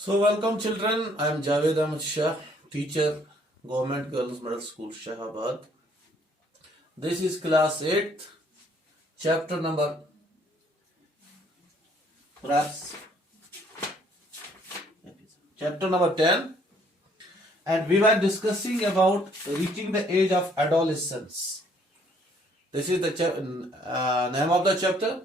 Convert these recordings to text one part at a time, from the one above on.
So, welcome children. I am Javed Ahmed Shah, teacher, Government Girls Middle School, Shahabad. This is class 8th, chapter number, perhaps, chapter number 10. And we were discussing about reaching the age of adolescence. This is the name of the chapter.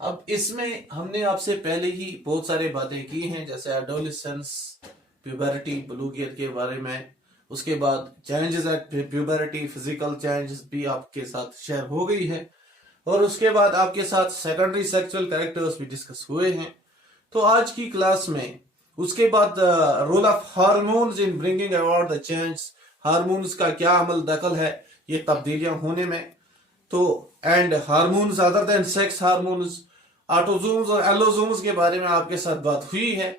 अब इसमें हमने आपसे पहले ही बहुत सारी बातें की हैं, जैसे एडोलेसेंस, प्यूबरिटी, ब्लूगियर के बारे में, उसके बाद चेंजेस एट प्यूबरिटी, फिजिकल चेंजेस भी आपके साथ शेयर हो गई है, और उसके बाद आपके साथ सेकेंडरी सेक्सुअल कैरेक्टर्स भी डिस्कस हुए हैं। तो आज की क्लास में उसके बाद role of hormones in bringing about the change, hormones का क्या अमल दखल है ये तब्दीलियां होने में, तो and hormones other than sex hormones, autosomes और एलोजोम्स के बारे में आपके साथ बात हुई है।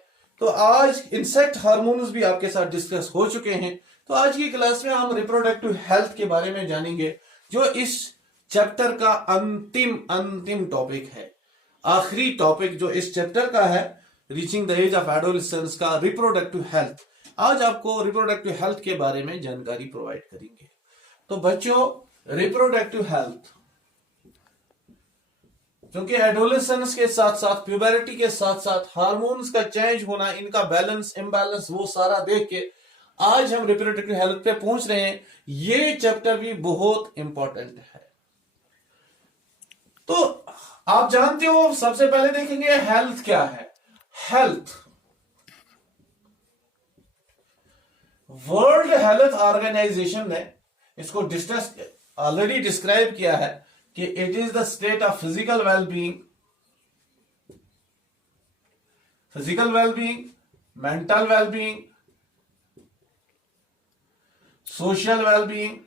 तो आज इंसेक्ट हार्मोन्स भी आपके साथ डिस्कस हो चुके हैं। तो आज की क्लास में हम रिप्रोडक्टिव हेल्थ के बारे में जानेंगे, जो इस चैप्टर का अंतिम टॉपिक है, आखिरी टॉपिक जो इस चैप्टर का है, reaching the age of adolescence का रिप्रोडक्टिव हेल्थ। आज आपको रिप्रोडक्टिव हेल्थ के बारे में जानकारी प्रोवाइड करेंगे। तो बच्चों, रिप्रोडक्टिव हेल्थ, क्योंकि एडोलेसेंस के साथ साथ प्यूबरिटी के साथ साथ हार्मोन्स का चेंज होना, इनका बैलेंस इम्बैलेंस, वो सारा देख के आज हम रिप्रोडक्टिव हेल्थ पे पहुंच रहे हैं। ये चैप्टर भी बहुत इंपॉर्टेंट है। तो आप जानते हो, सबसे पहले देखेंगे हेल्थ क्या है। हेल्थ, वर्ल्ड हेल्थ ऑर्गेनाइजेशन ने इसको ऑलरेडी डिस्क्राइब किया है कि it is the state of physical wellbeing, mental wellbeing, social wellbeing,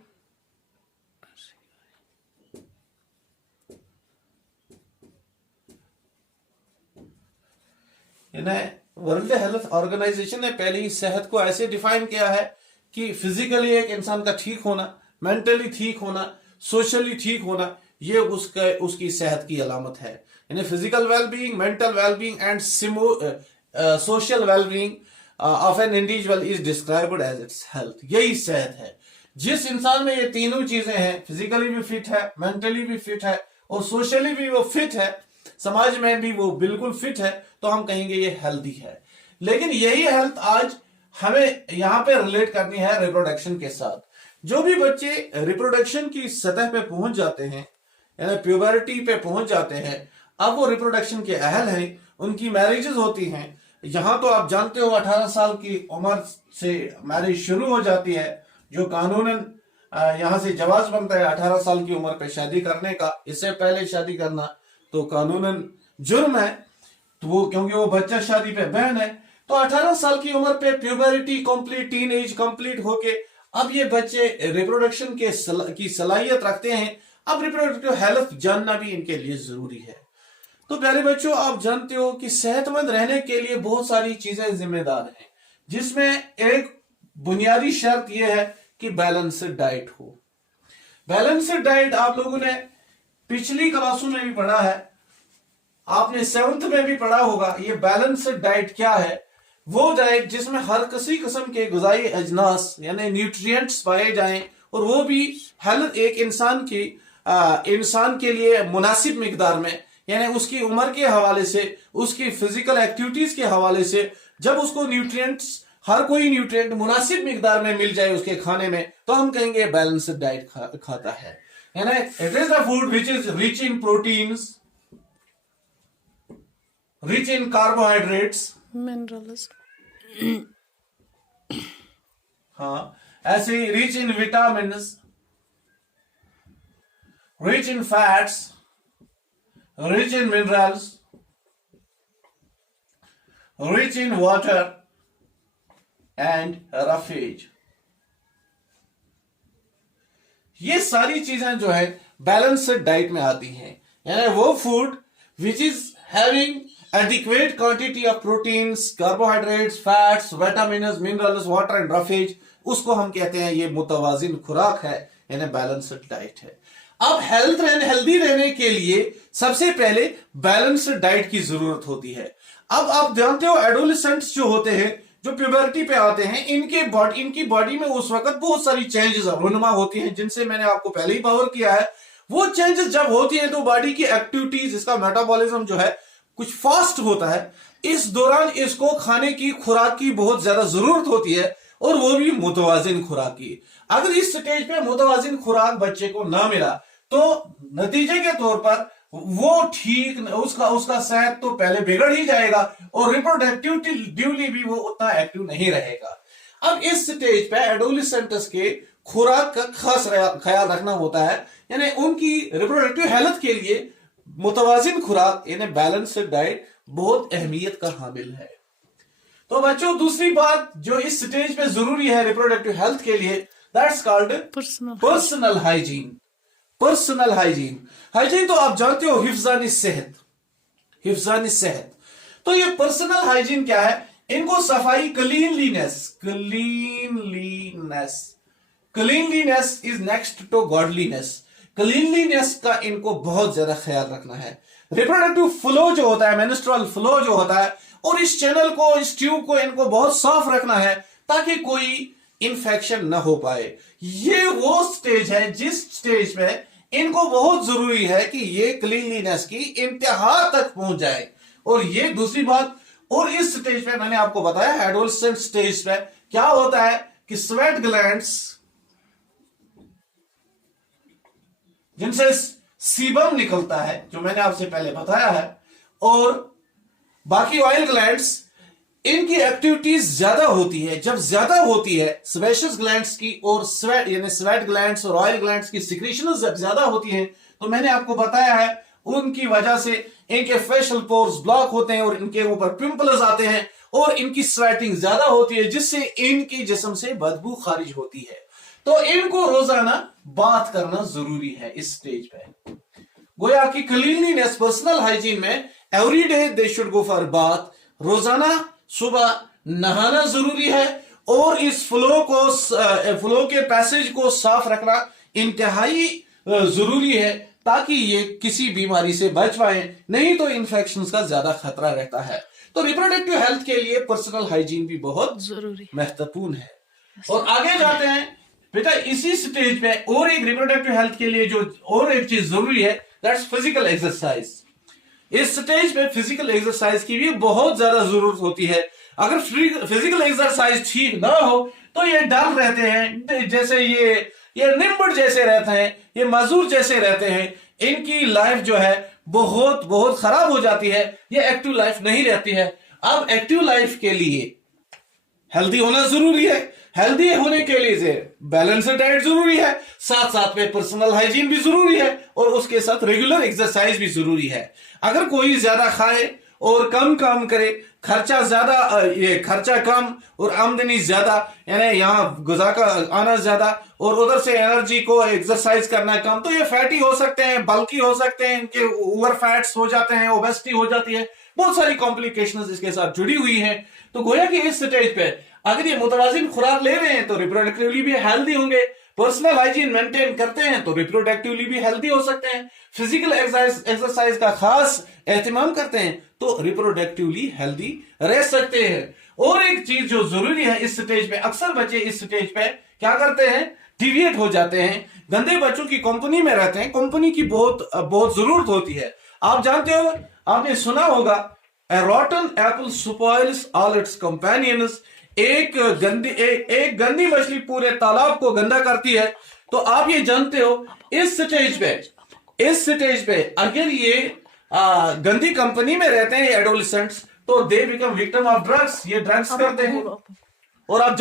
world health organization ने पहले ही सेहत को ऐसे डिफाइन किया है कि फिजिकली एक इंसान का ठीक होना, मेंटली ठीक होना, सोशली ठीक होना, ये उसकी सेहत की अलामत है। यानी physical wellbeing, mental wellbeing and social wellbeing of an individual is described as its health. यही सेहत है। जिस इंसान में ये तीनों चीजें हैं, फिजिकली भी फिट है, मेंटली भी फिट है और सोशली भी वो फिट है, समाज में भी वो बिल्कुल फिट है, तो हम कहेंगे ये हेल्दी है। लेकिन यही हेल्थ आज हमें यहां पे रिलेट करनी है रिप्रोडक्शन के साथ। जो भी बच्चे रिप्रोडक्शन की सतह पे पहुंच जाते हैं, यानी प्यूबरिटी पे पहुंच जाते हैं, अब वो रिप्रोडक्शन के अहल हैं, उनकी मैरिजेस होती हैं। यहां तो आप जानते हो 18 साल की उम्र से मैरिज शुरू हो जाती है, जो कानूनन यहां से जवाज बनता है 18 साल की उम्र पे शादी करने का। इससे पहले शादी करना तो कानूनन जुर्म है, तो वो क्योंकि वो बच्चा शादी पे बैन है। तो 18 साल की उम्र पे प्यूबरिटी कंप्लीट, टीन एज कंप्लीट होके अब ये बच्चे रिप्रोडक्शन की सलाहियत रखते हैं। अब रिप्रोडक्टिव हेल्थ जानना भी इनके लिए जरूरी है। तो प्यारे बच्चों, आप जानते हो कि सेहतमंद रहने के लिए बहुत सारी चीजें जिम्मेदार हैं, जिसमें एक बुनियादी शर्त यह है कि बैलेंस्ड डाइट हो। बैलेंस्ड डाइट आप लोगों ने पिछली क्लासों में भी पढ़ा है, आपने 7th में भी पढ़ा होगा। ये बैलेंस्ड डाइट क्या है? वो डाइट जिसमें हर किसी किस्म के गुज़ाई अजनास यानी न्यूट्रिएंट्स पाए जाएं, और वो भी हेल्थ एक इंसान के लिए मुनासिब मिकदार में, यानी उसकी उम्र के हवाले से, उसकी फिजिकल एक्टिविटीज के हवाले से, जब उसको न्यूट्रिएंट्स, हर कोई न्यूट्रिएंट मुनासिब मिकदार में मिल जाए उसके खाने में, तो हम कहेंगे बैलेंस्ड डाइट खाता है। यानी it is the food which is rich in proteins, rich in carbohydrates, minerals, हाँ ऐसे rich in vitamins, rich in fats, rich in minerals, rich in water and roughage। ये सारी चीजें जो है बैलेंस्ड डाइट में आती हैं। यानी वो food which is having adequate quantity of proteins, carbohydrates, fats, vitamins, minerals, water and roughage, उसको हम कहते हैं ये मुतवाजिन खुराक है, यानी बैलेंस्ड डाइट है। अब हेल्दी रहने के लिए सबसे पहले बैलेंस्ड डाइट की जरूरत होती है। अब आप जानते हो एडोलेसेंट्स जो होते हैं, जो प्यूबर्टी पे आते हैं, इनकी बॉडी में उस वक्त बहुत सारी चेंजेस रुनुमा होती हैं, जिनसे मैंने आपको पहले ही कवर किया है। वो चेंजेस जब होती हैं तो बॉडी की एक्टिविटीज, इसका मेटाबॉलिज्म जो है कुछ फास्ट होता है। इस दौरान इसको खाने की खुराक की बहुत ज्यादा जरूरत होती है, और वो भी मुतवाजिन खुराक की। अगर इस स्टेज पे मुतवाजिन खुराक बच्चे को ना मिला तो नतीजे के तौर पर वो ठीक, उसका सेहत तो पहले बिगड़ ही जाएगा, और रिप्रोडक्टिवली भी वो उतना एक्टिव नहीं रहेगा। अब इस स्टेज पे एडोलेसेंट्स के खुराक का खास ख्याल रखना होता है, यानी उनकी रिप्रोडक्टिव हेल्थ के लिए मुतवाजिन खुराक यानी बैलेंस्ड डाइट बहुत अहमियत का हामिल है। तो बच्चों, दूसरी बात जो इस स्टेज पे जरूरी है रिप्रोडक्टिव हेल्थ के लिए, that's called personal hygiene. Personal hygiene तो आप जानते हो हिफ्जानी सेहत, हिफ्जानी सेहत। तो ये पर्सनल हाइजीन क्या है? इनको सफाई, cleanliness is next to godliness. Cleanliness का इनको बहुत ज्यादा ख्याल रखना है। रिप्रोडक्टिव फ्लो जो होता है, मेंस्ट्रुअल फ्लो जो होता है, और इस चैनल को, इस ट्यूब को इनको बहुत साफ रखना है ताकि कोई इंफेक्शन ना हो पाए। ये वो स्टेज है जिस स्टेज में इनको बहुत जरूरी है कि ये क्लीनलीनेस की इंतहा तक पहुंच जाए। और ये दूसरी बात, और इस स्टेज पे मैंने आपको बताया एडोलेसेंट स्टेज पे क्या होता है कि स्वेट ग्लैंड्स, जिनसे सीबम निकलता है, जो मैंने आपसे पहले बताया है, और बाकी ऑयल ग्लैंड्स, इनकी एक्टिविटीज ज्यादा होती है। जब ज्यादा होती है सेबेशियस ग्लैंड्स की, और स्वेट यानी स्वेट ग्लैंड्स और ऑयल ग्लैंड्स की सिक्रीशन जब ज्यादा होती है, तो मैंने आपको बताया है उनकी वजह से इनके फेशियल पोर्स ब्लॉक होते हैं और इनके ऊपर पिंपल्स आते हैं, और इनकी स्वेटिंग ज्यादा होती है, जिससे इनकी जिस्म से बदबू खारिज होती है। तो इनको रोजाना बात करना जरूरी है इस स्टेज पे। गोया कि क्लीनलीनेस, पर्सनल हाइजीन में every day they should go for बात। रोजाना सुबह नहाना जरूरी है, और इस फ्लो के पैसेज को साफ रखना इंतहाई जरूरी है, ताकि ये किसी बीमारी से बच पाए, नहीं तो इंफेक्शंस का ज्यादा खतरा रहता है। तो रिप्रोडक्टिव हेल्थ के लिए पर्सनल हाइजीन भी बहुत जरूरी, महत्वपूर्ण है। और आगे जाते हैं बेटा, इसी स्टेज पे और एक रिप्रोडक्टिव हेल्थ के लिए जो और एक चीज जरूरी है, दैट्स फिजिकल एक्सरसाइज। इस स्टेज पे फिजिकल एक्सरसाइज की भी बहुत ज्यादा जरूरत होती है। अगर फिजिकल एक्सरसाइज ठीक ना हो तो ये डल रहते हैं, जैसे ये निम्बड़ जैसे रहते हैं, ये मजदूर जैसे रहते हैं, इनकी लाइफ जो है बहुत बहुत खराब हो जाती है, ये एक्टिव लाइफ नहीं रहती है। अब एक्टिव लाइफ के लिए हेल्दी होना जरूरी है। हेल्दी होने के लिए बैलेंस्ड डाइट जरूरी है, साथ साथ में पर्सनल हाइजीन भी जरूरी है, और उसके साथ रेगुलर एक्सरसाइज भी जरूरी है। अगर कोई ज्यादा खाए और कम काम करे, खर्चा ज्यादा, ये खर्चा कम और आमदनी ज्यादा, यानी यहाँ गुज़ा का आना ज्यादा और उधर से एनर्जी को एक्सरसाइज करना कम, तो ये फैटी हो सकते हैं, बल्की हो सकते हैं, इनके ओवर फैट्स हो जाते हैं, ओबेसिटी हो जाती है, बहुत सारी कॉम्प्लिकेशंस इसके साथ जुड़ी हुई हैं। तो गोया कि इस स्टेज पे अगर ये मुतवाजिन खुराक ले रहे हैं तो रिप्रोडक्टिवली भी हेल्दी होंगे, पर्सनल हाइजीन मेंटेन करते हैं तो रिप्रोडक्टिवली भी हेल्दी हो सकते हैं, फिजिकल एक्सरसाइज का खास एहतमाम करते हैं तो रिप्रोडक्टिवली हेल्दी रह सकते हैं। और एक चीज जो जरूरी है इस स्टेज पे, अक्सर बच्चे इस स्टेज पे क्या करते हैं, डिविएट हो जाते हैं, गंदे बच्चों की कंपनी में रहते हैं। कंपनी की बहुत बहुत जरूरत होती है। आप जानते हो, आपने सुना होगा, A rotten apple spoils all its companions। एक गंदी मछली पूरे तालाब को गंदा करती है। तो आप ये जानते हो इस स्टेज पे अगर ये गंदी कंपनी में रहते हैं एडोलेसेंट्स, तो they become victim of drugs. ये ड्रग्स करते हैं, और आप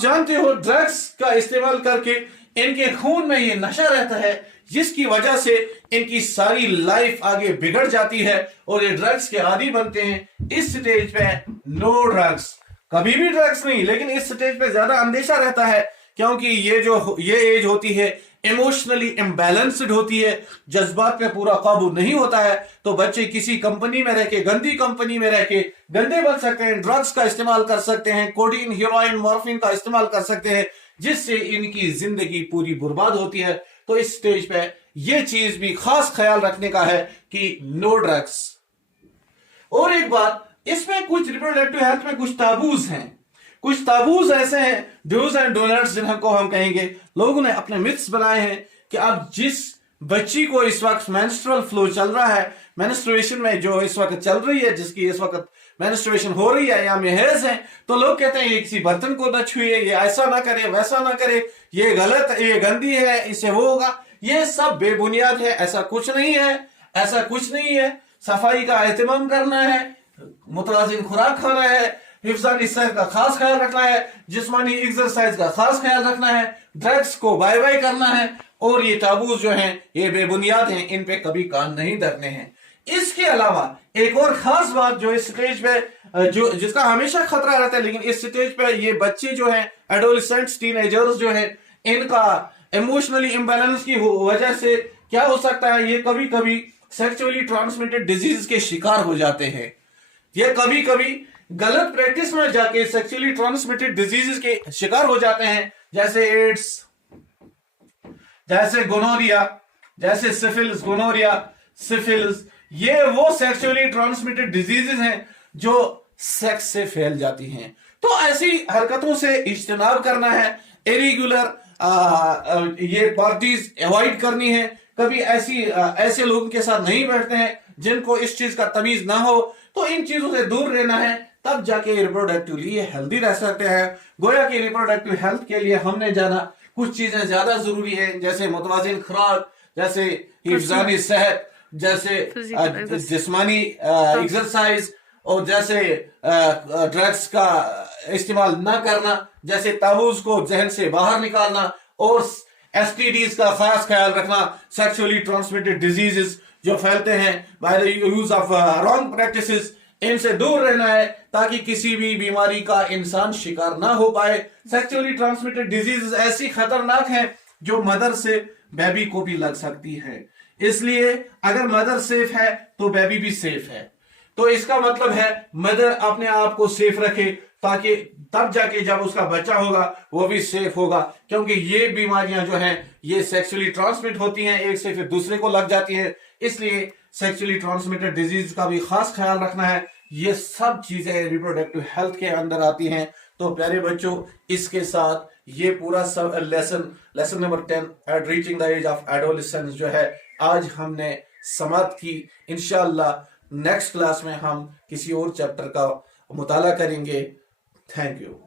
जानते हो ड्रग्स का इस्तेमाल करके इनके खून में ये नशा रहता है, जिसकी वजह से इनकी सारी लाइफ आगे बिगड़ जाती है और ये ड्रग्स के आदी बनते हैं। इस स्टेज पे नो ड्रग्स, कभी भी ड्रग्स नहीं, लेकिन इस स्टेज पे ज्यादा अंदेशा रहता है, क्योंकि ये एज होती है इमोशनली इम्बैलेंस्ड होती है, जज्बात पे पूरा काबू नहीं होता है। तो बच्चे किसी कंपनी में रह के, गंदी कंपनी में रह के गंदे बन सकते हैं, ड्रग्स का इस्तेमाल कर सकते हैं, कोडीन, हीरोइन, मॉर्फिन का इस्तेमाल कर सकते हैं, जिससे इनकी जिंदगी पूरी बर्बाद होती है। तो इस स्टेज पे यह चीज भी खास ख्याल रखने का है कि नो ड्रग्स। और एक बात, इसमें कुछ रिप्रोडक्टिव हेल्थ में कुछ ताबूज हैं, कुछ ताबूज ऐसे हैं, डूज एंड डोनट्स जिनको हम कहेंगे। लोगों ने अपने मिथ्स बनाए हैं कि अब जिस बच्ची को इस वक्त मेंस्ट्रुअल फ्लो चल रहा है, मेंस्ट्रुएशन में जो इस वक्त चल रही है, जिसकी इस वक्त मेंस्ट्रुएशन हो रही है या मेहज है, तो लोग कहते हैं ये किसी बर्तन को न छुए, ये ऐसा ना करे, वैसा ना करे, ये गलत, ये गंदी है, इससे वो होगा। ये सब बेबुनियाद है, ऐसा कुछ नहीं है, ऐसा कुछ नहीं है। सफाई का एहतमाम करना है, मुतवाजिन खुराक खाना है, हिफ्ज़ानी सेहत का खास ख्याल रखना है, जिस्मानी एक्सरसाइज का खास ख्याल रखना है, ड्रग्स को बाय बाय करना है, और ये ताबूज जो हैं ये बेबुनियाद हैं, इन पे कभी कान नहीं धरने हैं। इसके अलावा एक और खास बात जो इस स्टेज पे जो जिसका हमेशा खतरा रहता है, लेकिन इस स्टेज पे ये बच्चे जो हैं, एडोलेसेंट्स, टीनेजर्स जो है, इनका इमोशनली इम्बैलेंस की वजह से क्या हो सकता है, ये कभी कभी सेक्सुअली ट्रांसमिटेड डिजीज के शिकार हो जाते हैं। ये कभी कभी गलत प्रैक्टिस में जाके सेक्सुअली ट्रांसमिटेड डिजीजेस के शिकार हो जाते हैं, जैसे एड्स, जैसे गोनोरिया, जैसे सिफिलिस, गोनोरिया, सिफिलिस। ये वो सेक्सुअली ट्रांसमिटेड डिजीजेस हैं जो सेक्स से फैल जाती हैं। तो ऐसी हरकतों से इज्तनाब करना है, इरेगुलर ये पार्टीज अवॉइड करनी है। कभी ऐसे लोगों के साथ नहीं बैठते हैं जिनको इस चीज का तमीज ना हो, तो इन चीजों से दूर रहना है, तब जाके रिप्रोडक्टिवली हेल्दी रह सकते हैं। गोया कि रिप्रोडक्टिव हेल्थ के लिए हमने जाना कुछ चीजें ज्यादा जरूरी है, जैसे मुतवाजिन खुराक, जैसे हिफ्ज़ानी सेहत, जैसे जिस्मानी एक्सरसाइज, और जैसे ड्रग्स का इस्तेमाल ना करना, जैसे ताबूज को जहन से बाहर निकालना, और एसटीडीज का खास ख्याल रखना, सेक्सुअली ट्रांसमिटेड डिजीजेस जो फैलते हैं by the use of wrong practices, इनसे दूर रहना है ताकि किसी भी बीमारी का इंसान शिकार ना हो पाए। सेक्सुअली ट्रांसमिटेड डिजीजेस ऐसी खतरनाक हैं जो मदर से बेबी को भी लग सकती है, इसलिए अगर मदर सेफ है तो बेबी भी सेफ है। तो इसका मतलब है मदर अपने आप को सेफ रखे, ताकि तब जाके जब उसका बच्चा होगा वो भी सेफ होगा, क्योंकि ये बीमारियां जो हैं ये सेक्सुअली ट्रांसमिट होती हैं, एक से फिर दूसरे को लग जाती है, इसलिए सेक्सुअली ट्रांसमिटेड डिजीज का भी खास ख्याल रखना है। ये सब चीजें रिप्रोडक्टिव हेल्थ के अंदर आती हैं। तो प्यारे बच्चों, इसके साथ ये पूरा सब lesson number 10 at reaching the age of adolescence जो है आज हमने समाप्त की। इंशाअल्लाह नेक्स्ट क्लास में हम किसी और चैप्टर का मुताला करेंगे। Thank you.